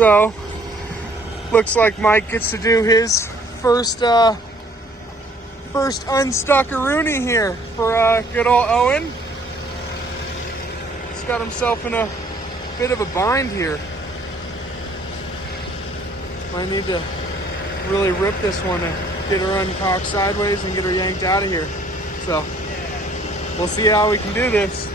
So looks like Mike gets to do his first unstuckaroonie here for good old Owen. He's got himself in a bit of a bind here. Might need to really rip this one and get her uncocked sideways and get her yanked out of here. So we'll see how we can do this.